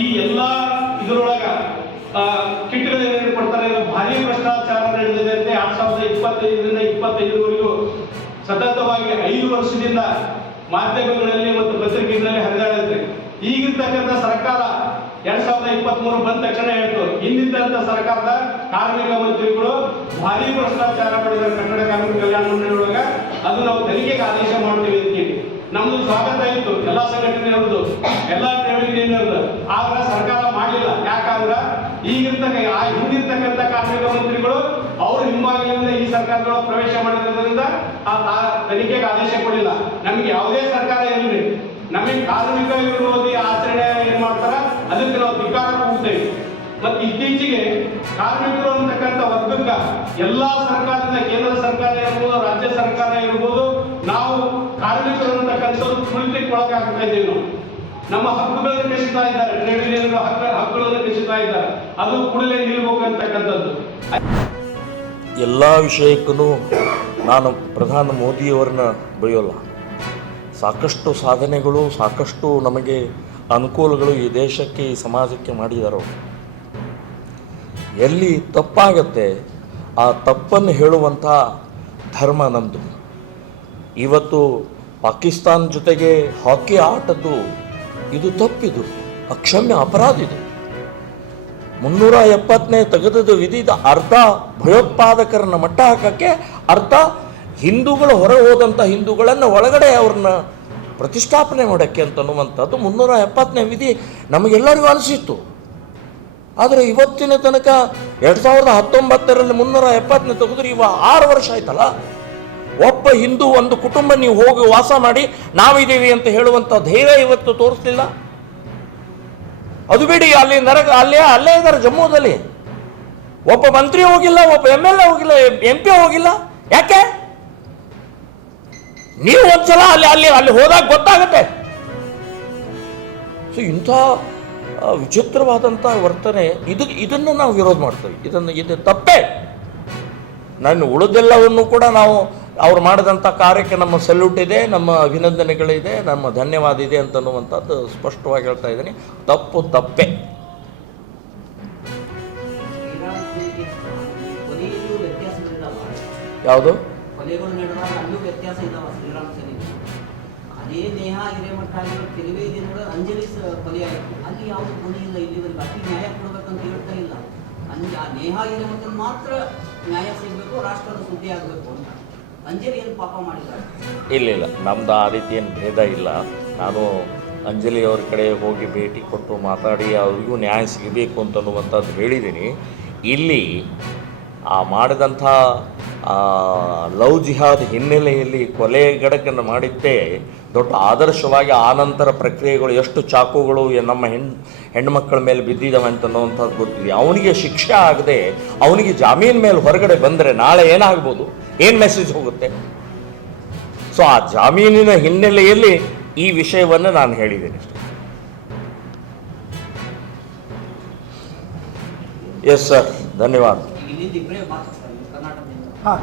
ಈ ಎಲ್ಲ ಇದರೊಳಗ ಕಿಟ್ಗಳು ಏನೇನು ಕೊಡ್ತಾರೆ, ಭಾರಿ ಭ್ರಷ್ಟಾಚಾರ ನಡೆದಿದೆ ಅಂತ 2025ರಿಂದ 25ವರೆಗೂ ಸತತವಾಗಿ 5 ವರ್ಷದಿಂದ ಮಾಧ್ಯಮಗಳಲ್ಲಿ ಮತ್ತು ಪತ್ರಿಕೆಗಳಲ್ಲಿ ಹರಿದಾಡುತ್ತೆ. ಈಗಿರ್ತಕ್ಕಂಥ ಸರ್ಕಾರ 2023 ಬಂದ ತಕ್ಷಣ ಹೇಳ್ತು, ಹಿಂದಿದ್ದಂಥ ಸರ್ಕಾರದ ಕಾರ್ಮಿಕ ಮಂತ್ರಿಗಳು ಭಾರಿ ಭ್ರಷ್ಟಾಚಾರ ಮಾಡಿದ್ದಾರೆ ಕನ್ನಡ ಕಾರ್ಮಿಕ ಕಲ್ಯಾಣ ಮಂಡಳಿಯೊಳಗ, ಅದು ನಾವು ತನಿಖೆಗೆ ಆದೇಶ ಮಾಡ್ತೀವಿ ಅಂತೀವಿ. ನಮ್ದು ಸ್ವಾಗತ ಇತ್ತು, ಎಲ್ಲ ಸಂಘಟನೆಯವ್ರದ್ದು, ಎಲ್ಲ ಟ್ರೇಡ್ ಯೂನಿಯನ್ರದ್ದು. ಆದ್ರೆ ಸರ್ಕಾರ ಮಾಡಲಿಲ್ಲ. ಯಾಕಂದ್ರೆ ಹಿಂದಿರ್ತಕ್ಕಂಥ ಕಾರ್ಮಿಕ ಮಂತ್ರಿಗಳು ಅವ್ರ ಹಿಂಭಾಗದಿಂದ ಈ ಸರ್ಕಾರದೊಳಗೆ ಪ್ರವೇಶ ಮಾಡಿರೋದ್ರಿಂದ ಆ ತನಿಖೆಗೆ ಆದೇಶ ಕೊಡಲಿಲ್ಲ. ನಮ್ಗೆ ಯಾವುದೇ ಸರ್ಕಾರ ಇರಲಿ, ನಮಗೆ ಕಾರ್ಮಿಕ ವಿರೋಧಿ ಆಚರಣೆ ಏನ್ ಮಾಡ್ತಾರ ಅದಕ್ಕೆ ನಾವು ಧಿಕ್ಕಾರ ಕೂಗ್ತೇವೆ. ಮತ್ತೆ ಇತ್ತೀಚೆಗೆ ಕಾರ್ಮಿಕರು ಅಂತಕ್ಕಂಥ ವರ್ಗಕ್ಕ ಎಲ್ಲಾ ಸರ್ಕಾರದಿಂದ, ಕೇಂದ್ರ ಸರ್ಕಾರ ಇರ್ಬೋದು, ರಾಜ್ಯ ಸರ್ಕಾರ ಇರ್ಬೋದು, ನಾವು ಕಾರ್ಮಿಕರು ಅಂತಕ್ಕಂಥದ್ದು ತುಳಿತಕ್ಕೆ ಒಳಗಾಗ್ತಾ ಇದ್ದೇವೆ. ನಾವು ನಮ್ಮ ಹಕ್ಕುಗಳನ್ನು ಕಸಿತಾ ಇದ್ದಾರೆ, ಟ್ರೇಡ್ ಯೂನಿಯನ್ ಹಕ್ಕುಗಳನ್ನು ಕಸಿತಾ ಇದ್ದಾರೆ. ಅದು ಕೂಡಲೇ ನಿಲ್ಬೇಕಂತಕ್ಕಂಥದ್ದು. ಎಲ್ಲ ವಿಷಯಕ್ಕೂ ನಾನು ಪ್ರಧಾನಿ ಮೋದಿಯವರನ್ನ ಬೈಯೋಲ್ಲ. ಸಾಕಷ್ಟು ಸಾಧನೆಗಳು, ಸಾಕಷ್ಟು ನಮಗೆ ಅನುಕೂಲಗಳು ಈ ದೇಶಕ್ಕೆ, ಈ ಸಮಾಜಕ್ಕೆ ಮಾಡಿದಾರೋ. ಎಲ್ಲಿ ತಪ್ಪಾಗತ್ತೆ ಆ ತಪ್ಪನ್ನು ಹೇಳುವಂಥ ಧರ್ಮ ನಮ್ಮದು. ಇವತ್ತು ಪಾಕಿಸ್ತಾನ ಜೊತೆಗೆ ಹಾಕಿ ಆಟದ್ದು ಇದು ತಪ್ಪಿದು, ಅಕ್ಷಮ್ಯ ಅಪರಾಧ. ಇದು 370ನೇ ತೆಗೆದದ್ದು ವಿಧಿದ ಅರ್ಥ ಭಯೋತ್ಪಾದಕರನ್ನ ಮಟ್ಟ ಹಾಕಕ್ಕೆ, ಅರ್ಥ ಹಿಂದೂಗಳು ಹೊರ ಹೋದಂಥ ಹಿಂದೂಗಳನ್ನು ಒಳಗಡೆ ಅವ್ರನ್ನ ಪ್ರತಿಷ್ಠಾಪನೆ ಮಾಡೋಕ್ಕೆ ಅಂತನ್ನುವಂಥದ್ದು 370ನೇ ವಿಧಿ ನಮಗೆಲ್ಲರಿಗೂ ಅನಿಸಿತ್ತು. ಆದರೆ ಇವತ್ತಿನ ತನಕ 2019ರಲ್ಲಿ 370ನೇ ತೆಗೆದ್ರೆ ಇವಾಗ 6 ವರ್ಷ ಆಯ್ತಲ್ಲ. ಒಬ್ಬ ಹಿಂದೂ ಒಂದು ಕುಟುಂಬ ನೀವು ಹೋಗಿ ವಾಸ ಮಾಡಿ ನಾವಿದ್ದೀವಿ ಅಂತ ಹೇಳುವಂಥ ಧೈರ್ಯ ಇವತ್ತು ತೋರಿಸ್ಲಿಲ್ಲ. ಅದು ಬಿಡಿ, ಅಲ್ಲಿ ಅಲ್ಲೇ ಇದ್ದಾರೆ ಜಮ್ಮುದಲ್ಲಿ. ಒಬ್ಬ ಮಂತ್ರಿ ಹೋಗಿಲ್ಲ, ಒಬ್ಬ MLA ಹೋಗಿಲ್ಲ, MP ಹೋಗಿಲ್ಲ. ಯಾಕೆ? ನೀವು ಒಂದ್ಸಲ ಅಲ್ಲಿ ಹೋದಾಗ ಗೊತ್ತಾಗತ್ತೆ. ಸೊ ಇಂಥ ವಿಚಿತ್ರವಾದಂಥ ವರ್ತನೆ, ಇದನ್ನು ನಾವು ವಿರೋಧ ಮಾಡ್ತೇವೆ. ಇದು ತಪ್ಪೇ. ನಾನು ಉಳಿದೆಲ್ಲವನ್ನು ಕೂಡ ನಾವು ಅವ್ರು ಮಾಡಿದಂಥ ಕಾರ್ಯಕ್ಕೆ ನಮ್ಮ ಸಲ್ಯೂಟ್ ಇದೆ, ನಮ್ಮ ಅಭಿನಂದನೆಗಳಿದೆ, ನಮ್ಮ ಧನ್ಯವಾದ ಇದೆ ಅಂತನ್ನುವಂಥದ್ದು ಸ್ಪಷ್ಟವಾಗಿ ಹೇಳ್ತಾ ಇದ್ದೀನಿ. ತಪ್ಪು ತಪ್ಪೇ. ಯಾವುದು ಅದೇ ನೇಹಾ ಹಿರೇಮಠ ಕೆಲವೇ ದಿನಗಳ ಅಂಜಲಿ ಕೊಲೆ ಆಯಿತು. ಅಲ್ಲಿ ಯಾವುದು ಧ್ವನಿ ಇಲ್ಲ, ಇಲ್ಲಿವರೆಗೆ ಅತಿ ನ್ಯಾಯ ಕೊಡಬೇಕಂತ ಹೇಳ್ತಾ ಇಲ್ಲ. ನೇಹಾ ಹಿರೇಮಠ ಮಾತ್ರ ನ್ಯಾಯ ಸಿಗಬೇಕು, ರಾಷ್ಟ್ರದ ಸುದ್ದಿ ಆಗಬೇಕು ಅಂತ. ಅಂಜಲಿ ಏನು ಪಾಪ ಮಾಡಿದ್ದಾರೆ? ಇಲ್ಲ, ನಮ್ದು ಆ ರೀತಿ ಏನು ಭೇದ ಇಲ್ಲ. ನಾನು ಅಂಜಲಿ ಅವ್ರ ಕಡೆ ಹೋಗಿ ಭೇಟಿ ಕೊಟ್ಟು ಮಾತಾಡಿ ಅವ್ರಿಗೂ ನ್ಯಾಯ ಸಿಗಬೇಕು ಅಂತನ್ನುವಂಥದ್ದು ಹೇಳಿದ್ದೀನಿ. ಇಲ್ಲಿ ಆ ಮಾಡಿದಂಥ ಲವ್ ಜಿಹಾದ್ ಹಿನ್ನೆಲೆಯಲ್ಲಿ ಕೊಲೆಗಡಕನ್ನು ಮಾಡಿದ್ದೇ ದೊಡ್ಡ ಆದರ್ಶವಾಗಿ. ಆನಂತರ ಪ್ರಕ್ರಿಯೆಗಳು ಎಷ್ಟು ಚಾಕುಗಳು ನಮ್ಮ ಹೆಣ್ಮಕ್ಕಳ ಮೇಲೆ ಬಿದ್ದಿದ್ದಾವೆ ಅಂತನ್ನುವಂಥದ್ದು ಗೊತ್ತಿದೆ. ಅವನಿಗೆ ಶಿಕ್ಷೆ ಆಗದೆ ಅವನಿಗೆ ಜಾಮೀನು ಮೇಲೆ ಹೊರಗಡೆ ಬಂದರೆ ನಾಳೆ ಏನಾಗ್ಬೋದು, ಏನು ಮೆಸೇಜ್ ಹೋಗುತ್ತೆ? ಸೊ ಆ ಜಾಮೀನಿನ ಹಿನ್ನೆಲೆಯಲ್ಲಿ ಈ ವಿಷಯವನ್ನು ನಾನು ಹೇಳಿದ್ದೇನೆ ಅಷ್ಟೇ. ಎಸ್ ಸರ್, ಧನ್ಯವಾದ. ಇಲ್ಲಿಂದ ಇಬ್ಬರೇ ಮಾತಾಡ್ತಾರೆ ಕರ್ನಾಟಕದಿಂದ. ಹಾಂ.